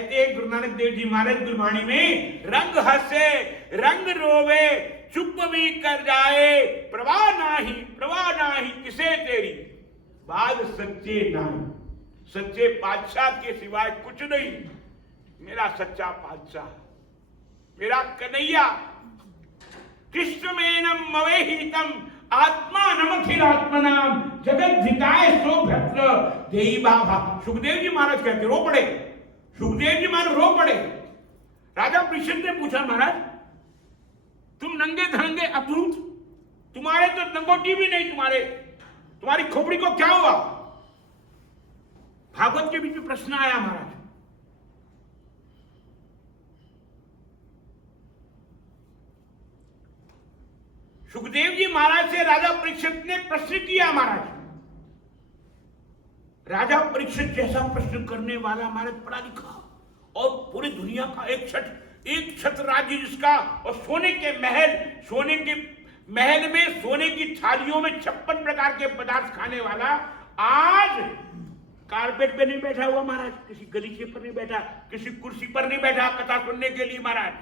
कहते हैं गुरु नानक देव जी महाराज गुरबाणी में, रंग हंसे रंग रोवे चुप भी कर जाए, प्रवाह नाही किसे तेरी बात सच्चे नाही। सच्चे पातशाह के सिवाय कुछ नहीं। मेरा सच्चा पातशाह, मेरा कन्हैया, कृष्णमेनम मवेहितम आत्मानमखिलात्मनाम जगद्धिताय सो भद्र देहि बाबा। सुखदेव जी महाराज कहते रो पड़े, सुखदेव जी महाराज रो पड़े। राजा परीक्षित ने पूछा, महाराज तुम नंगे धरंगे अद्भुत, तुम्हारे तो लंगोटी भी नहीं, तुम्हारी खोपड़ी को क्या हुआ? भागवत के बीच में प्रश्न आया महाराज। सुखदेव जी महाराज से राजा परीक्षित ने प्रश्न किया। महाराज, राजा परीक्षित जैसा प्रश्न करने वाला महाराज पढ़ा लिखा और पूरी दुनिया का एक छत्र राज्य जिसका, और सोने के महल में सोने की थालियों में 56 प्रकार के पदार्थ खाने वाला, आज कारपेट पे नहीं बैठा हुआ महाराज, किसी गलीचे पर नहीं बैठा, किसी कुर्सी पर नहीं बैठा कथा सुनने के लिए महाराज,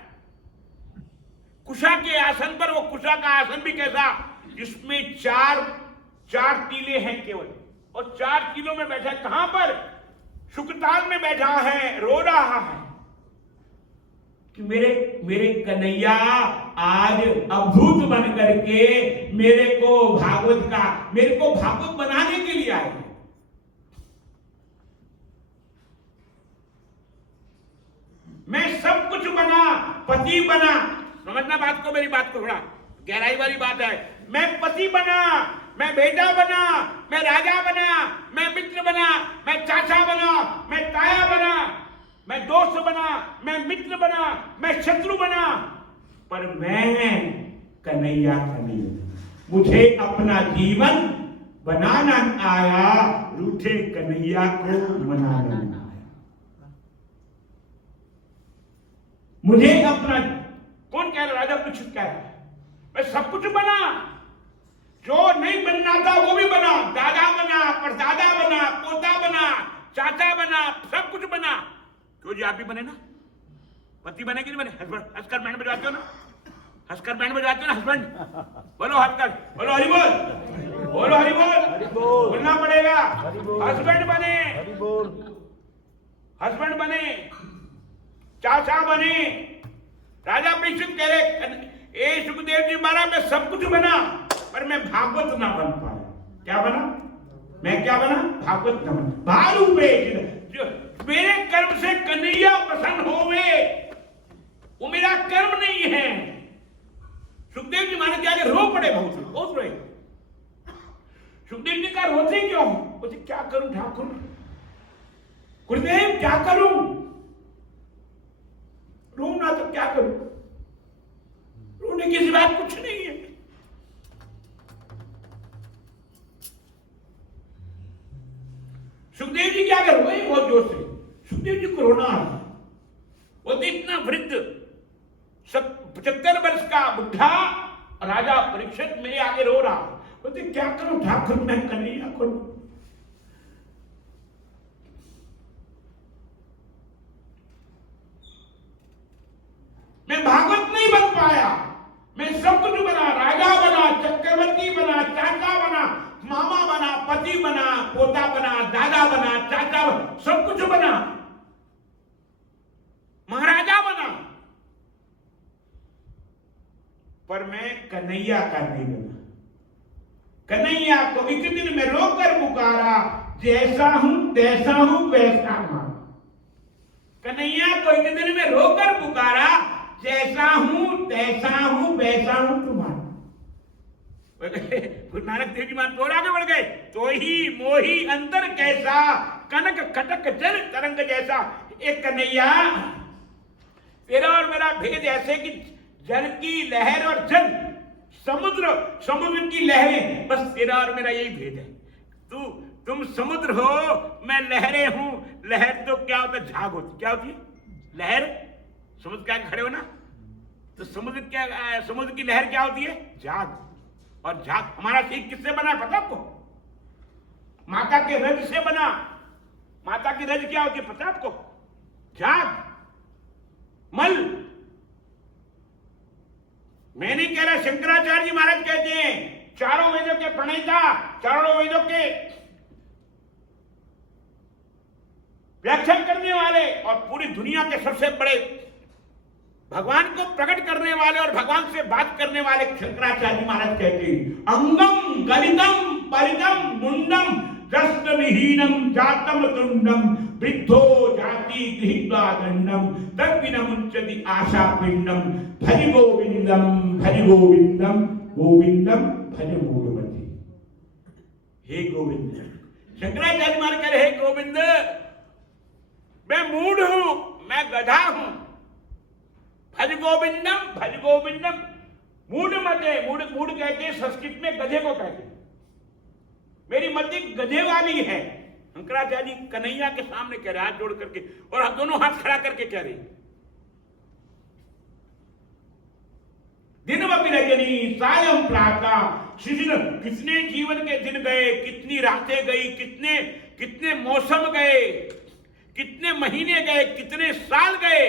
कुशा के आसन पर। वो कुशा का आसन भी कैसा, जिसमें चार टीले हैं केवल, और 4 टीलों में बैठा। कहां पर? शुकताल में बैठा है, रो रहा है कि मेरे कन्हैया आज अद्भुत बन करके मेरे को भागवत बनाने के लिए आए। मैं सब कुछ बना, पति बना, समझना बात को, मेरी बात को, थोड़ा गहराई वाली बात है। मैं पति बना, मैं बेटा बना, मैं राजा बना, मैं मित्र बना, मैं चाचा बना, मैं ताया बना, मैं दोस्त बना, मैं मित्र बना, मैं शत्रु बना, पर मैं कन्हैया का नहीं। मुझे अपना जीवन बनाना आया, रूठे कन्हैया को मनाना आया। मुझे अपना, कौन कह रहा? राजा परीक्षित कह रहा है मैं सब कुछ बना, जो नहीं बनना था वो भी बना, दादा बना, परदादा बना, पोता बना, चाचा बना, सब कुछ बना। क्यों जी, आप भी बने ना, पति बने कि नहीं बने? हंसकर बैंड बजाते हो ना, हंसकर बैंड बजाते हो ना, हस्बैंड बोलो, हंसकर बोलो, हरि बोल, बोलो हरि बोल, बोलना पड़ेगा। हस्बैंड बने, हस्बैंड बने, चाचा बने। राजा परीक्षित कह रहे, ए सुखदेव जी महाराज मैं सब कुछ बना, पर मैं भागवत ना बन पाया। क्या बना? मैं क्या बना? भागवत ना बना। भारू पे जो मेरे कर्म से कन्हैया प्रसन्न होवे, वो मेरा कर्म नहीं है। सुखदेव जी महाराज आगे रो पड़े, बहुत रोए। सुखदेव जी का रोते क्यों? बोलते क्या करूं ठाकुर, गुरुदेव क्या करूं, रो ना तो क्या करूं, रोने की सिवा कुछ नहीं है। सुखदेव जी क्या कर रहे बहुत जोर से, सुखदेव जी को रोना आ रहा। वो तो इतना वृद्ध 75 वर्ष का बुढ़ा राजा परीक्षित मेरे आगे रो रहा। बोलते क्या करूं ठाकुर, मैं कन्हैया को, मैं भागवत नहीं बन पाया, मैं सब कुछ बना, राजा बना, चक्रवर्ती बना, चाचा बना, मामा बना, पति बना, पोता बना, दादा बना, चाचा बना, सब कुछ बना, महाराजा बना, पर मैं कन्हैया का नहीं बना। कन्हैया को एक दिन में रोकर पुकारा, जैसा हूं तैसा हूं वैसा मान। कन्हैया को एक दिन में रोकर पुकारा, जैसा हूं तैसा हूं वैसा हूं तुम्हारा। गुरु नानक देव जी महाराज और आगे बढ़ गए। तो ही मोही अंतर कैसा, कनक खटक जल तरंग जैसा। एक कन्हैया, तेरा और मेरा भेद ऐसे कि जल की लहर और जल, समुद्र की लहरें, बस तेरा और मेरा यही भेद है। तुम समुद्र हो, मैं लहरें हूं। लहर तो क्या होता है? झाग होती। क्या होती है? लहर। समुद्र क्या खड़े हो ना, तो समुद्र की लहर क्या होती है? झाग। और झाग हमारा शरीर किससे बना है पता आपको? माता के रज से बना। माता की रज क्या होती है पता आपको? त्याग, मल। मैं नहीं कह रहा, शंकराचार्य जी महाराज कहते हैं, चारों वेदों के प्रणेता, चारों वेदों के व्याख्या करने वाले और पूरी दुनिया के सबसे बड़े भगवान को प्रकट करने वाले और भगवान से बात करने वाले शंकराचार्य महाराज कहते हैं, अंगम गलितम परितम मुंडम दस्त विहीनम जातम तुंडम वृद्धो जाति गृहीत्वा दंडम तद्विना मुच्यति आशा पिंडम भज गोविंदम भज गोविंदम गोविंदम भज मूढ़मति। हे गोविंद, शंकराचार्य महाराज कह रहे, हे गोविंद, मैं मूढ़ हूं, मैं गधा हूं। भज गोविंदम भज गोविंदम। मूढ़ मते, मूढ़ कहते हैं संस्कृत में गधे को कहते हैं। मेरी मति गधे वाली है। शंकराचार्य जी कन्हैया के सामने कह रहे, हाथ जोड़ करके, और हम दोनों हाथ खड़ा करके कह रहे, दिन रजनी सायं प्रातः। शिशिर, कितने जीवन के दिन गए, कितनी रातें गई, कितने मौसम गए, कितने महीने गए, कितने साल गए।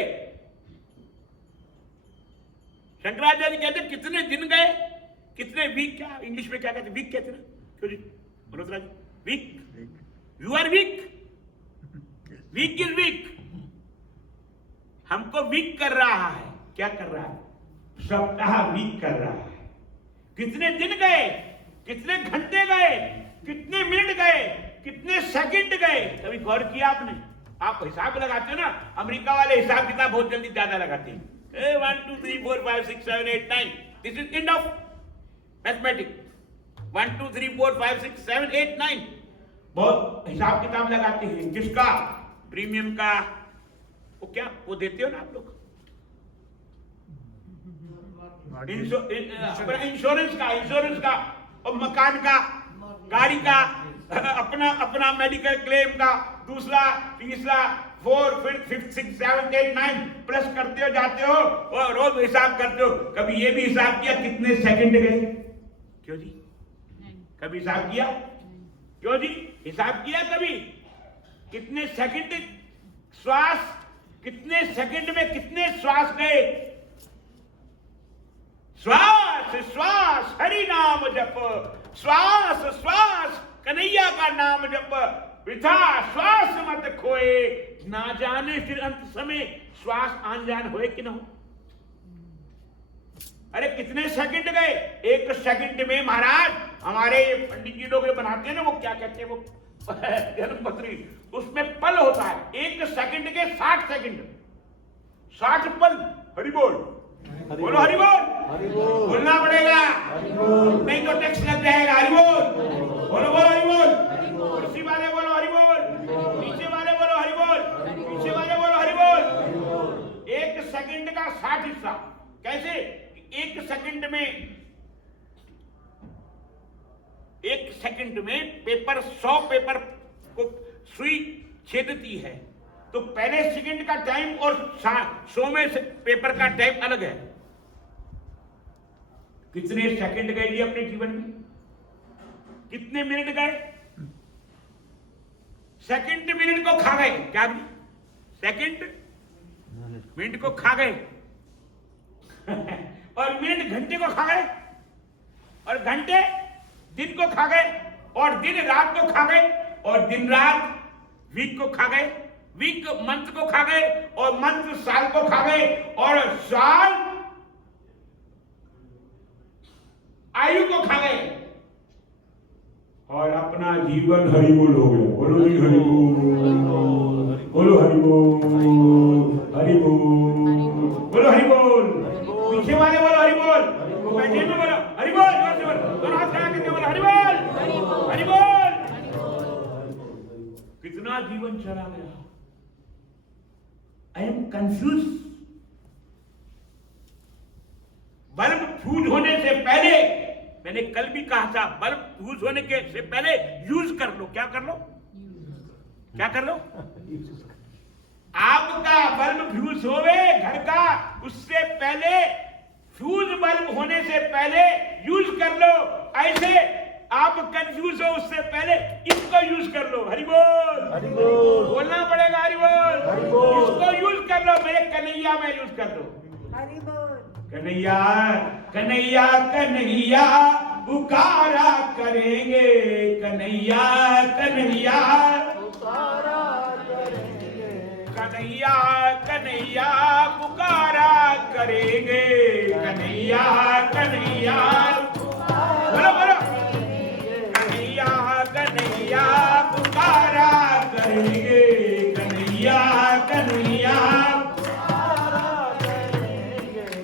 शंकराचार्य कहते कितने दिन गए, कितने वीक, क्या इंग्लिश में क्या कहते, वीक कहते ना, क्यों जी Malhotra ji, weak, you are weak, weak is weak. हमको वीक कर रहा है, क्या कर रहा है, सप्ताह वीक कर रहा है। कितने दिन गए, कितने घंटे गए, कितने मिनट गए, कितने सेकंड गए, कभी गौर किया आपने? आप हिसाब लगाते हो ना, अमेरिका वाले हिसाब किताब बहुत जल्दी ज्यादा लगाते हैं। 1 2 3 4 5 6 7 8 9, this is end of mathematics. 1 2 3 4 5 6 7 8 9, बहुत हिसाब किताब लगाते हैं। किसका? प्रीमियम का, वो क्या वो देते हो ना आप लोग, इंश्योरेंस का, और मकान का, गाड़ी का, अपना मेडिकल क्लेम का, दूसरा, तीसरा, 4 5 6 7 8 9 प्लस करते हो, जाते हो और रोज हिसाब करते हो। कभी ये भी हिसाब किया कितने सेकंड गए? क्यों जी? कभी हिसाब किया? क्यों जी? हिसाब किया कभी? कितने सेकंड श्वास, कितने सेकंड में कितने श्वास गए? श्वास श्वास हरि नाम जप, श्वास श्वास कन्हैया का नाम जप, वृथा श्वास मत खोए, ना जाने फिर अंत समय श्वास आन जान होए कि न हो। अरे कितने सेकंड गए? एक सेकंड में महाराज, हमारे पंडित जी लोग बनाते हैं ना, वो क्या कहते हैं, वो जन्मपत्री, उसमें पल होता है। एक सेकंड के 60 सेकंड, 60 पल। हरि बोल, बोलो हरि बोल, बोलना पड़ेगा, नहीं तो टैक्स लग जाएगा। हरि बोल, बोलो बोलो हरि बोल, कुर्सी वाले बोलो हरि बोल, नीचे वाले बोलो हरि बोल, पीछे वाले बोलो हरि बोल। एक सेकंड का 60 हिस्सा। कैसे? एक सेकंड में पेपर 100 पेपर को सुई छेदती है, तो पहले सेकंड का टाइम और 100वें पेपर का टाइम अलग है। कितने सेकंड गए जी अपने जीवन में? कितने मिनट गए? सेकंड मिनट को खा गए। क्या? सेकंड मिनट को खा गए और मिनट घंटे को खा गए, और घंटे दिन को खा गए, और दिन रात को खा गए, और दिन रात वीक को खा गए, वीक मंथ को खा गए, और मंथ साल को खा गए, और साल आयु को खा गए, और अपना जीवन हरि बोल हो गया। बोलो जी हरि बोल, बोलो हरि बोल, हरि बोल, बोलो हरि बोल। पीछे वाले बोलो हरि बोल, वो बैठे में बोलो हरि बोल, जोर से बोलो, दोनों हाथ खड़ा करके बोलो हरि बोल, हरि बोल। कितना जीवन चला गया। I am confuse. Bulb fuse होने से पहले, मैंने कल भी कहा था, बल्ब फ्यूज होने के से पहले यूज कर लो। क्या कर लो? क्या कर लो? आपका बल्ब फ्यूज होवे घर का, उससे पहले फ्यूज बल्ब होने से पहले यूज कर लो। ऐसे आप कंफ्यूज हो उससे पहले इसको यूज कर लो। हरि बोल, बोलना पड़ेगा हरि बोल। इसको यूज कर लो, मेरे कन्हैया में यूज कर लो। हरि बोल। कन्हैया कन्हैया कन्हैया पुकारा करेंगे, कन्हैया कन्हैया पुकारा करेंगे, कन्हैया कन्हैया पुकारा करेंगे, कन्हैया कन्हैया बोलो बोलो, कन्हैया कन्हैया पुकारा करेंगे, कन्हैया कन्हैया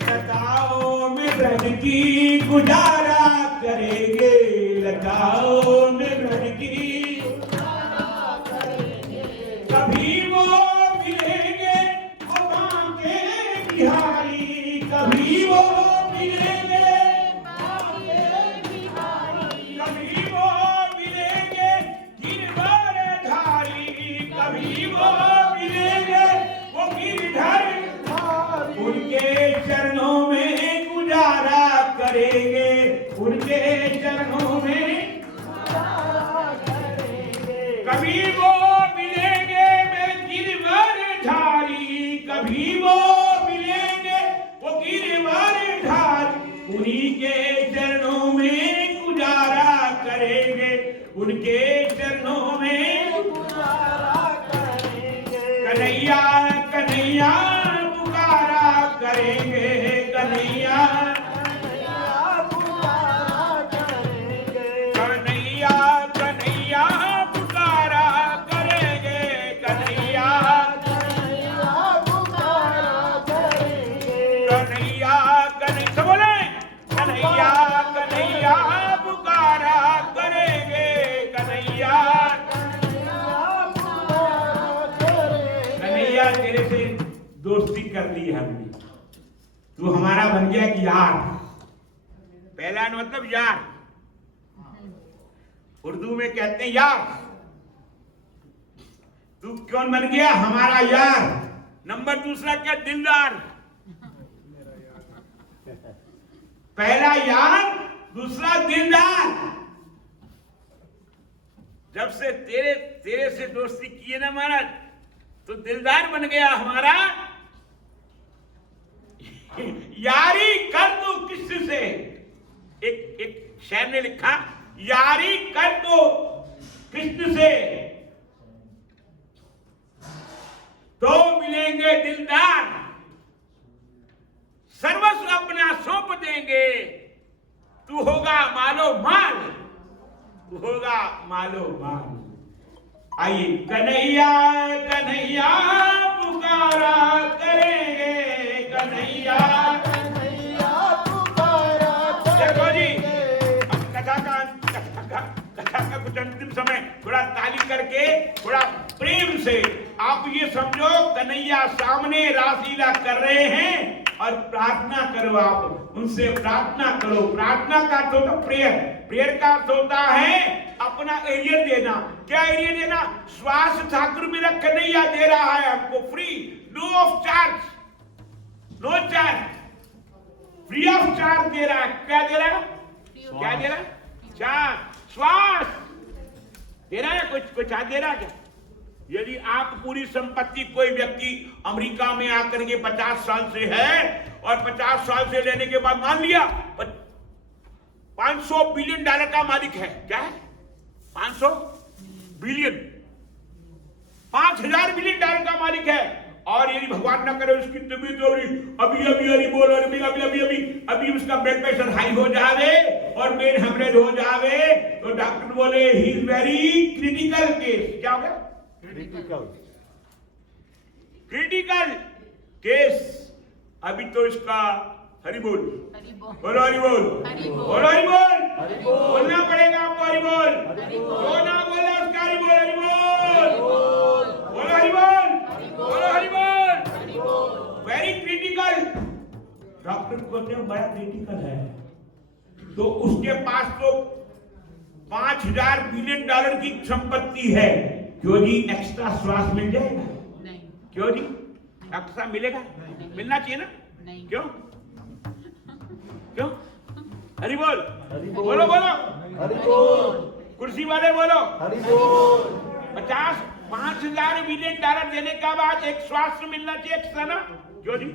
लताओं में ब्रज की गुजारा करेंगे, लताओं में ब्रज की कभी वो मिलेंगे बांके बिहारी, कभी वो मिलेंगे, कभी वो मिलेंगे गिरधरधारी, कभी वो मिलेंगे वो गिरधर, उनके चरणों में गुजारा करेंगे, उनके चरणों में कभी वो मिलेंगे मैं गिरधरधारी, कभी वो मिलेंगे वो गिरधरधारी, उन्हीं के चरणों में गुजारा करेंगे, उनके चरणों में पुकारा करेंगे, कन्हैया कन्हैया पुकारा करेंगे, कन्हैया पुकारा करेंगे, कन्हैया कन्हैया पुकारा करेंगे, कन्हैया पुकारा करेंगे, कन्हैया कन्हैया सब बोले, कन्हैया कन्हैया पुकारा करेंगे, कन्हैया कन्हैया तेरे से दोस्ती कर ली हमने, तू हमारा बन गया कि यार। पहला मतलब यार, उर्दू में कहते हैं यार। तू कौन बन गया? हमारा यार। नंबर दूसरा क्या? दिलदार। पहला यार, दूसरा दिलदार। जब से तेरे से दोस्ती की है ना महाराज, तो दिलदार बन गया हमारा। यारी कर तू किससे? एक शायर ने लिखा, यारी कर दो कृष्ण से तो मिलेंगे दिलदार, सर्वस्व अपना सौंप देंगे, तू होगा मालो माल, तू होगा मालो माल। आइए, कन्हैया कन्हैया पुकारा करेंगे, कन्हैया पुकारा देखो जी, अब कथा का कुछ अंतिम समय थोड़ा ताली करके, थोड़ा प्रेम से आप ये समझो, कन्हैया सामने रासलीला कर रहे हैं और प्रार्थना करो, आप उनसे प्रार्थना करो। प्रार्थना का अर्थ होता प्रेयर, प्रेयर का अर्थ होता है अपना एरियर देना। क्या एरियर देना? श्वास ठाकुर मेरा कन्हैया दे रहा है आपको free, no of charge, no charge, free of charge दे रहा है। क्या दे रहा है? क्या दे रहा है? चार्ज, श्वास दे रहा है। कुछ चार्ज दे रहा है क्या? यदि आप पूरी संपत्ति, कोई व्यक्ति अमेरिका में आकर के 50 साल से है और 50 साल से लेने के बाद मान लिया $500 बिलियन का मालिक है। क्या है? 500 बिलियन, 5000 बिलियन का मालिक है, और यदि भगवान न करे उसकी तबीयत अभी उसका ब्लड प्रेशर हाई हो जावे और ब्रेन हेमरेज हो जावे, तो डॉक्टर बोले he is very critical case. क्या हो गया? Critical case. अभी तो इसका हरि बोल, बोलो हरि बोल, बोलो हरि बोल, बोलना पड़ेगा आपको हरि बोल। जो ना बोला उसका हरि बोल, हरि बोल, बोलो हरि बोल, बोलो हरि बोल। Very critical. डॉक्टर बोलते हैं बड़ा क्रिटिकल है, तो उसके पास तो $5000 बिलियन की संपत्ति है। क्यों जी? एक्स्ट्रा श्वास मिल जाएगा? नहीं। क्यों जी? एक्स्ट्रा मिलेगा? मिलना चाहिए ना? नहीं। क्यों? क्यों? हरि बोल, बोलो बोलो, हरि बोल कुर्सी वाले बोलो। हरि बोल 5,000 मिलियन डॉलर देने के बाद एक स्वास्थ्य मिलना चाहिए, एक सना जो जी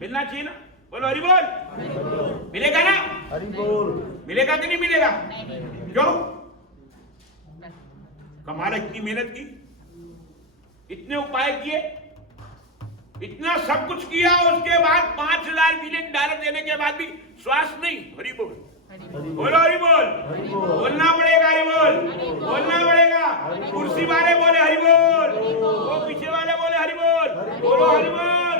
मिलना चाहिए ना, बोलो हरि बोल। मिलेगा ना? हरि बोल मिलेगा कि नहीं मिलेगा? क्यों? कमाल, इतनी मेहनत की, इतने उपाय किए, इतना सब कुछ किया, उसके बाद 5,000 मिलियन डॉलर देने के बाद भी स्वास्थ्य नहीं। हरि बोल, बोलो हरि बोल। बोलना पड़ेगा हरि बोल, बोलना पड़ेगा। कुर्सी वाले बोले हरि बोल, वो पीछे वाले बोले हरि बोल, बोलो हरि बोल।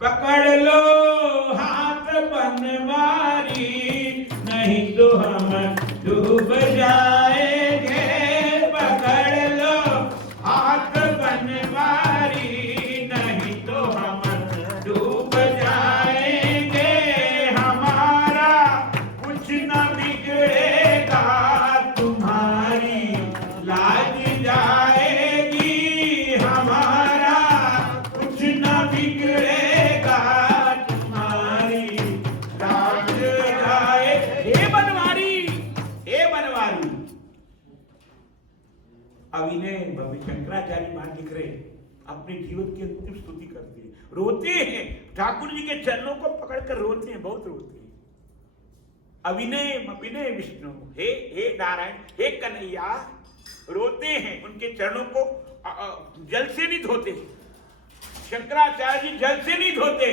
पकड़ लो हाथ बनवारी, नहीं तो हम डूब जाएंगे। पकड़ लो हाथ बनवारी, नहीं तो हम डूब जाएंगे। हमारा कुछ न बिगड़ेगा, तुम्हारी लाज जाएगी। हमारा कुछ न बिगड़ेगा, तुम्हारी लाज जाए। हे बनवारी, हे बनवारी। अविनय भव्य शंकराचार्य महाराज लिख रहे, अपने जीवन की अंतिम स्तुति करते हैं, रोते हैं, ठाकुर जी के चरणों को पकड़कर रोते हैं, बहुत रोते हैं। अविनय अविनय विष्णु, हे नारायण, हे कन्हैया, रोते हैं, उनके चरणों को जल से नहीं धोते। शंकराचार्य जी जल से नहीं धोते,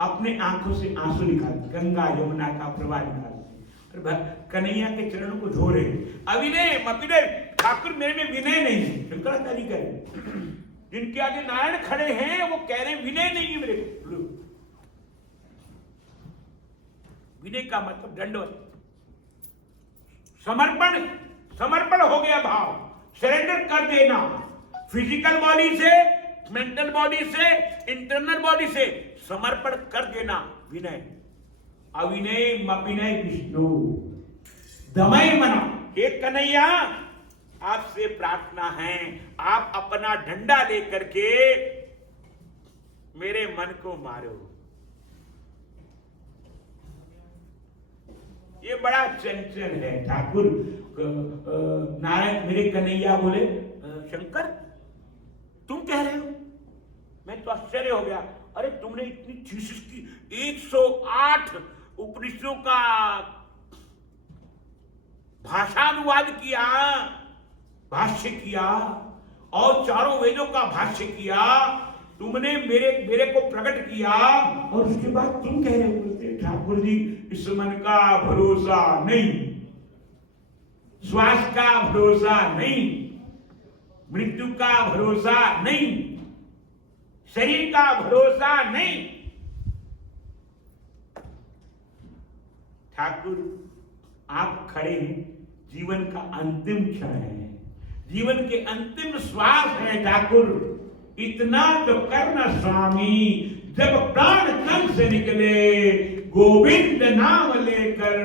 अपने आंखों से आंसू निकालते, गंगा यमुना का प्रवाह निकालते, कन्हैया के चरणों को धो रहे। अविनय अविनय, ठाकुर मेरे में विनय नहीं है। शंकराचार्य कह रहे, जिनके आगे नारायण खड़े हैं वो कह रहे विनय नहीं है मेरे को। विनय का मतलब दंडवत, समर्पण, समर्पण हो गया भाव, सरेंडर कर देना, फिजिकल बॉडी से, मेंटल बॉडी से, इंटरनल बॉडी से समर्पण कर देना, विनय। अविनय मपिनय विष्णु दमय मना। हे कन्हैया, आपसे प्रार्थना है, आप अपना डंडा लेकर के मेरे मन को मारो। ये बड़ा चंचल है ठाकुर। नारायण मेरे कन्हैया बोले, शंकर तुम कह रहे हो? मैं तो आश्चर्य हो गया, अरे तुमने इतनी थीसिस की, 108 उपनिषदों का भाषानुवाद किया, भाष्य किया, और चारों वेदों का भाष्य किया, तुमने मेरे को प्रकट किया, और उसके बाद तुम कह रहे हो, बोलते ठाकुर जी इस मन का भरोसा नहीं, श्वास का भरोसा नहीं, मृत्यु का भरोसा नहीं, शरीर का भरोसा नहीं। ठाकुर आप खड़े हैं, जीवन का अंतिम क्षण है, जीवन के अंतिम श्वास है। ठाकुर इतना तो करना स्वामी, जब प्राण तन से निकले, गोविंद नाम लेकर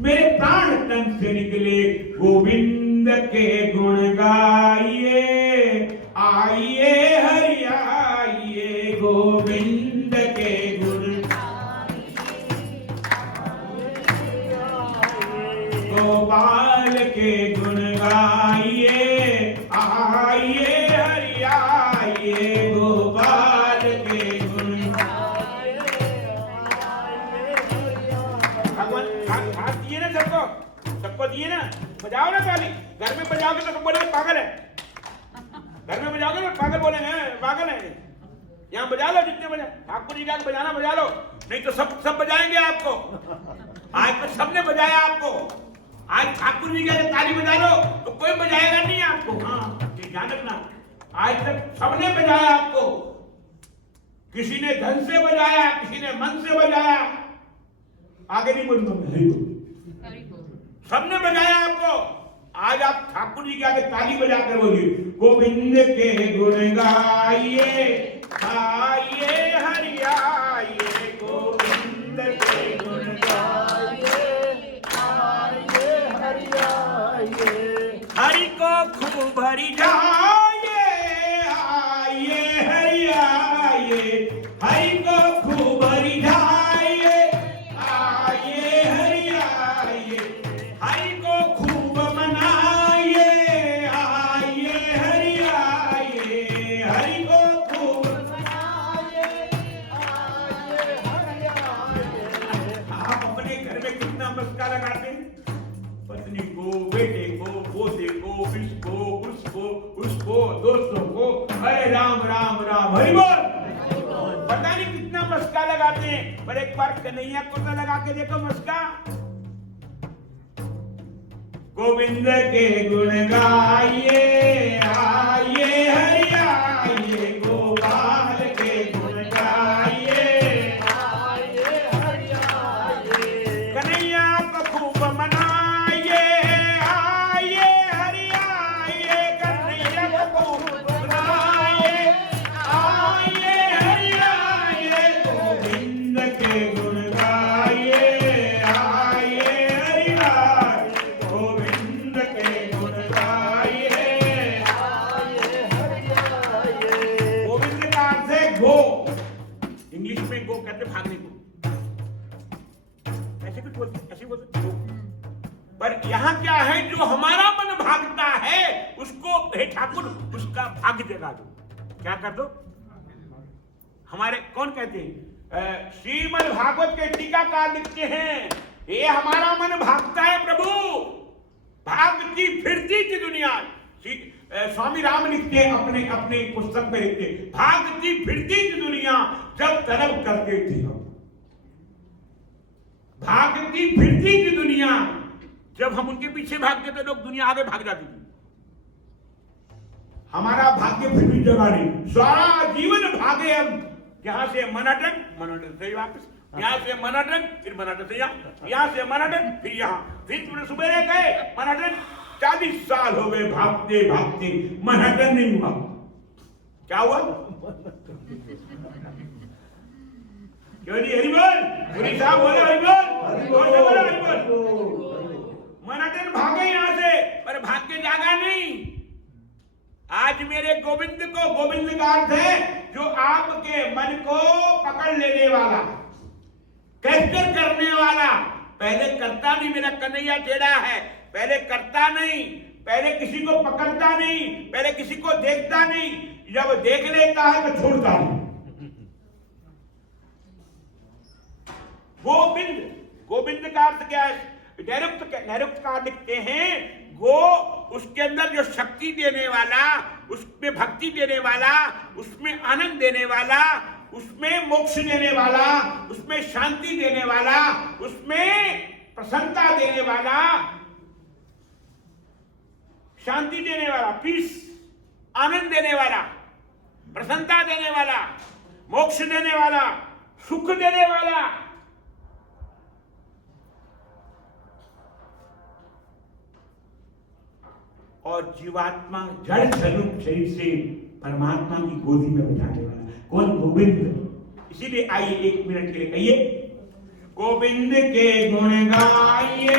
मेरे प्राण तन से निकले, गोविंद के गुण गाइए, आइए हरि आइए, गोविंद के गुण, गोपाल के गुण गाइए, आइए हरि आइए, गोपाल के गुण। भगवान हाथ दिए ना सबको, सबको दिए ना, बजाओ ना ताली। घर में बजाओगे तो सब बोलेंगे पागल है, घर में बजाओगे तो पागल बोलेंगे पागल है। यहाँ बजा लो जितने बजा, ठाकुर जी का बजाना बजा लो, नहीं तो सब बजाएंगे आपको। आज तो सबने बजाया आपको, आज ठाकुर जी के ताली बजा लो तो कोई बजाएगा नहीं आपको। हाँ ध्यान रखना, आज तक सबने बजाया आपको, किसी ने धन से बजाया, किसी ने मन से बजाया, आगे नहीं बोलूंगा मैं, सबने बजाया आपको। आज आप ठाकुर जी के आगे ताली बजाकर बोलिए, गोविंद के गुण गाइए, आइए हरि आइए, गोविंद के गुण गाइए, आइए हरि आइए, हरि को खूब हरि जाइए, आइए हरि आइए। राम राम राम, हरि बोल। पता नहीं कितना मस्का लगाते हैं, पर एक बार कन्हैया को तो लगा के देखो मस्का। गोविंद के गुण गाइए आइए हरि आइए, गोपाल के गुण गाइए आइए हरि आइए, कन्हैया को खूब मनाइए आइए हरि आइए, कन्हैया को खूब मनाइए आइए हरि आइए, गोविंद के गुण गाइए आइए हरि आइए, गोविंद के गुण गाइए आइए हरि आइए। गोविंद का अर्थ है गो, इंग्लिश में गो कहते हैं भागने को, ऐसे कुछ बोलते, ऐसे बोलते गो। पर यहाँ क्या है, जो हमारा मन भागता है उसको हे ठाकुर उसका भाग्य जगा दो, क्या कर दो। हमारे कौन कहते हैं, श्रीमद् भागवत के टीकाकार लिखते हैं, ये हमारा मन भागता है प्रभु, भागती फिरती थी दुनिया। स्वामी राम लिखते हैं अपने अपने पुस्तक में, लिखते हैं, भागती फिरती थी दुनिया जब तलब करते थे हम। भागती फिरती थी दुनिया, जब हम उनके पीछे भागते थे लोग दुनिया आगे भाग जाती थी। हमारा भाग्य फिर भी जगा नहीं, सारा जीवन भागे हम, यहाँ से मनाटन, मनाटन से वापस, यहाँ से मनाटन, फिर मनाटन से यहाँ से मनाटन, फिर यहाँ, फिर सुबह गए मनाटन। 40 साल हो गए भागते भागते, मनाटन नहीं हुआ। क्या हुआ? क्यों जी हरि बोल, पुरी साहब बोले हरि बोल, जोर से बोलो हरि बोल। मनाटन भागे यहाँ से, पर भाग्य जागा नहीं। आज मेरे गोविंद को, गोविंद का अर्थ है जो आपके मन को पकड़ लेने वाला, कैप्चर करने वाला। पहले करता नहीं, मेरा कन्हैया टेढ़ा है, पहले करता नहीं, पहले किसी को पकड़ता नहीं, पहले किसी को देखता नहीं, जब देख लेता है तो छोड़ता नहीं। गोविंद, गोविंद का अर्थ क्या है? नैरुक्त का लिखते हैं, गो उसके अंदर जो शक्ति देने वाला, उसमें भक्ति देने वाला, उसमें आनंद देने वाला, उसमें मोक्ष देने वाला, उसमें शांति देने वाला, उसमें प्रसन्नता देने वाला, शांति देने वाला, पीस, आनंद देने वाला, प्रसन्नता देने वाला, मोक्ष देने वाला, सुख देने वाला। और जीवात्मा जड़ स्वरूप शरीर से परमात्मा की गोदी में बिठाने वाला कौन? गोविंद। इसीलिए आइए 1 मिनट के लिए कहिए, गोविंद के गुण गाइए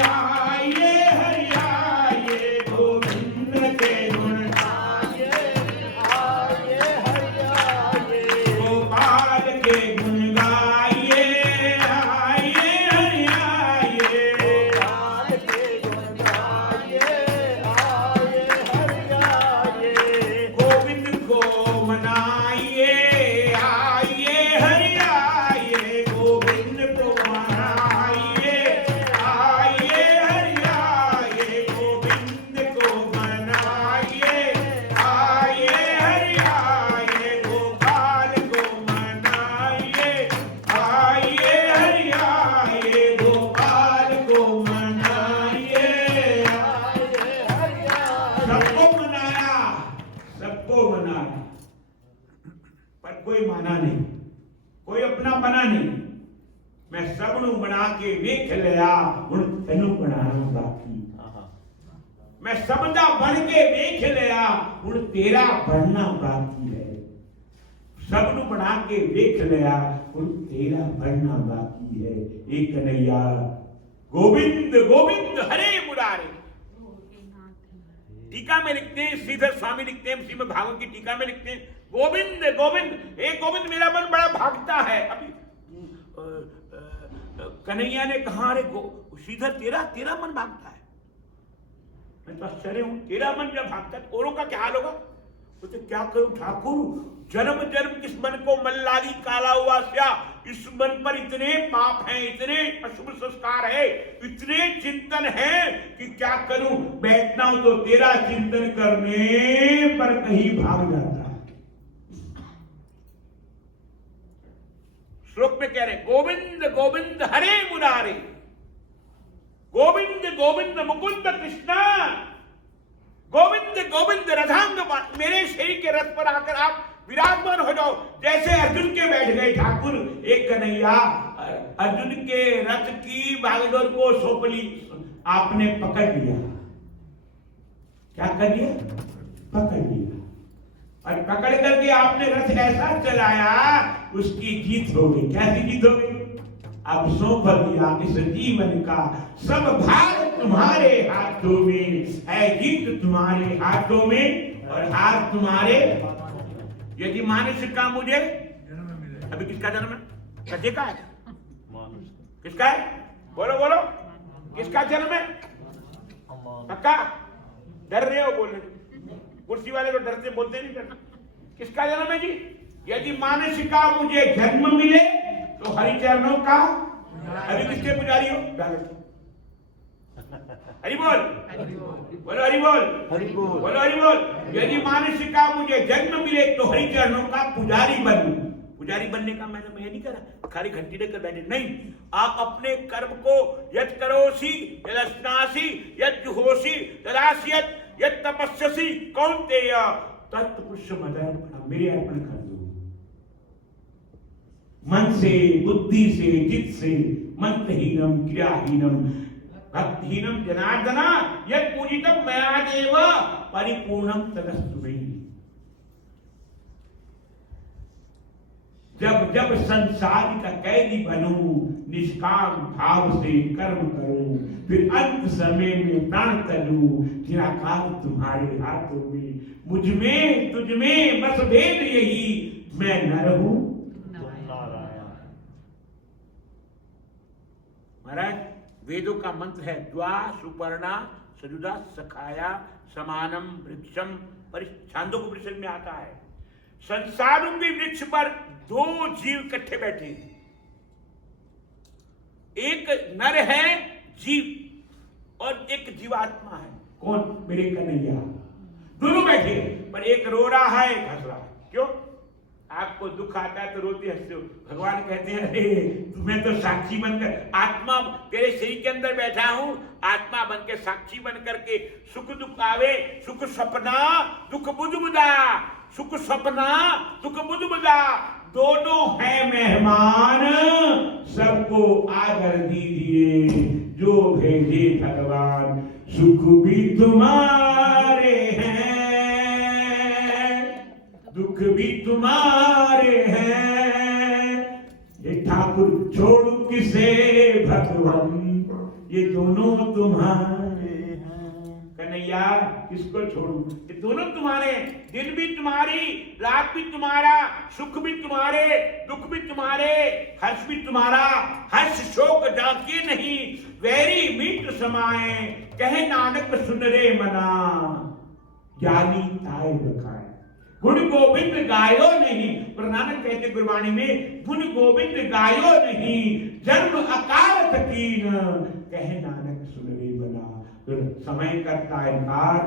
आइए हरि आइए, गोविंद के गुण आइए आइए हरि आइए, गोपाल के गुण गाइए आइए हरि आइए, गोपाल के गुण गाइए आइए हरि आइए, गोविंद को मनाइए आइए हरि आइए, गोविंद को मनाइए आइए हरि आइए, गोविंद को मनाइए आइए हरि आइए, गोपाल को मनाइए आइए हरि आइए, गोपाल को मनाइए। आइए हरि आइए। सबको मनाया, सबको मनाया, पर कोई माना नहीं, कोई अपना बना नहीं। मैं सबनू बना के वेख लिया, हुण तेनू बनाना बाकी। मैं सबदा बन के वेख लिया, हुण तेरा बनना बाकी है। सबनू बना के वेख लिया, हुण तेरा बनना बाकी है। एक कन्हैया गोविंद गोविंद हरे मुरारे। टीका में लिखते हैं, श्रीधर स्वामी लिखते हैं, श्रीमद् भागवत की टीका में लिखते हैं, गोविंद गोविंद, एक गोविंद मेरा मन बड़ा भागता है। अभी कन्हैया ने कहा, अरे श्रीधर तेरा मन भागता है। मैं तो आश्चर्य हूं, तेरा मन जब भागता है औरों का क्या हाल होगा? तो क्या करूं ठाकुर, जन्म जन्म किस मन को मल्लारी काला हुआ स्या, इस मन पर इतने पाप हैं, इतने अशुभ संस्कार है, इतने चिंतन है कि क्या करूं, बैठना हूं तो तेरा चिंतन करने पर कहीं भाग जाता है। श्लोक में कह रहे गोविंद गोविंद हरे मुरारे, गोविंद गोविंद मुकुंद कृष्णा, गोविंद गोविंद रथांग, मेरे शरीर के रथ पर आकर आप विराजमान हो जाओ। जैसे अर्जुन के बैठ गए ठाकुर, एक कन्हैया अर्जुन के रथ की बागडोर को सौंप ली, आपने पकड़ लिया। क्या कर लिया? पकड़ लिया। और पकड़ करके आपने रथ ऐसा चलाया, उसकी जीत हो गई। कैसी जीत हो गई? अब सौंप दिया इस जीवन का सब भार तुम्हारे हाथों में है, जीत तुम्हारे हाथों में और हार तुम्हारे। यदि मानुष का मुझे अभी किसका जन्म है? सत्य का है? किसका है? बोलो बोलो, किसका जन्म है? पक्का? डर रहे हो बोलने? कुर्सी वाले तो डरते बोलते नहीं डरते। किसका जन्म है जी? यदि मानुष का मुझे जन्म मिले तो हरिचरणों का। अभी किसके पुजारी हो? हरि बोल, बोलो हरि बोल, बोलो हरि बोल। यदि मानुष का मुझे जन्म मिले तो हरिचरणों का पुजारी बनूं। पुजारी बनने का मैं नहीं करा खाली घंटी लेकर बैठे, नहीं। आप अपने कर्म को यत् करोसि यदस्नासि यत् जुहोसि तदास्यत् यत् तपस्यसि कौन्तेय तत्पुरुष मदर्पणम्, मेरे अर्पण कर दो। मन से, बुद्धि से, चित्त से, मंत्रहीनम क्रियाहीनम भक्तिहीनम जनार्दन यत् पूजितम मया देव परिपूर्णम तदस्तु मे। जब जब संसार का कैदी बनूं, निष्काम भाव से कर्म करूं, फिर अंत समय में प्राण तलूं, निराकार तुम्हारे हाथों में। मुझ में तुझ में बस भेद यही, मैं न रहूं। महाराज वेदों का मंत्र है द्वा सुपर्णा सजुदा सखाया समानम वृक्षम। छांदोग्योपनिषद में आता है संसारूपी वृक्ष पर दो जीव इकट्ठे बैठे, एक नर है जीव और एक जीवात्मा है। कौन? मेरे कन्हैया। दोनों बैठे, पर एक रो रहा है एक हंस रहा है। क्यों? आपको दुख आता है तो रोते हंसते हो। भगवान कहते हैं अरे तुम्हें तो साक्षी बनकर, आत्मा तेरे शरीर के अंदर बैठा हूं, आत्मा बन के साक्षी बन करके सुख दुख आवे, सुख सपना दुख बुध बुधा, सुख सपना दुख बुध बुधा, दोनों है मेहमान, सबको आदर दीजिए जो भेजे भगवान। सुख भी तुम्हारे हैं, दुख भी तुम्हारे हैं, ये ठाकुर छोड़ू किसे भगवान, ये दोनों तुम्हारे हैं। कन्हैया किसको छोड़ू? ये दोनों तुम्हारे, दिन भी तुम्हारी, रात भी तुम्हारा, सुख भी तुम्हारे, दुख भी तुम्हारे, हर्ष भी तुम्हारा। हर्ष शोक जाके नहीं, वैरी मीत समाए, कहे नानक सुन रे मना, ज्ञानी ताय बखाए। गुण गोविंद गायो नहीं, पर नानक कहते गुरबाणी में, गुण गोविंद गायो नहीं, जन्म अकाल तकीन, कहे नानक सुन रे बना। तो समय करता है कार,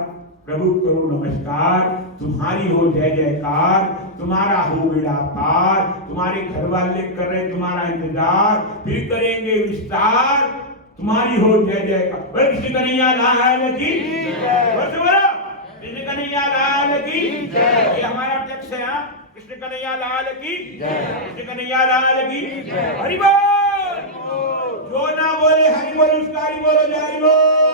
प्रभु करो नमस्कार, तुम्हारी हो जय जयकार, तुम्हारा हो बेड़ा पार, तुम्हारे घर वाले कर रहे तुम्हारा इंतजार, फिर करेंगे विस्तार, तुम्हारी हो जय जयकार। कृष्ण कन्हैया लाल की जय, कृष्ण कन्हैया लाल की जय। ये हमारा टेक्स्ट है। कृष्ण कन्हैया लाल की जय, कृष्ण कन्हैया लाल की जय। हरि बोल। जो ना बोले हरि बोल उसका हरि बोलो, जय हरि बोल।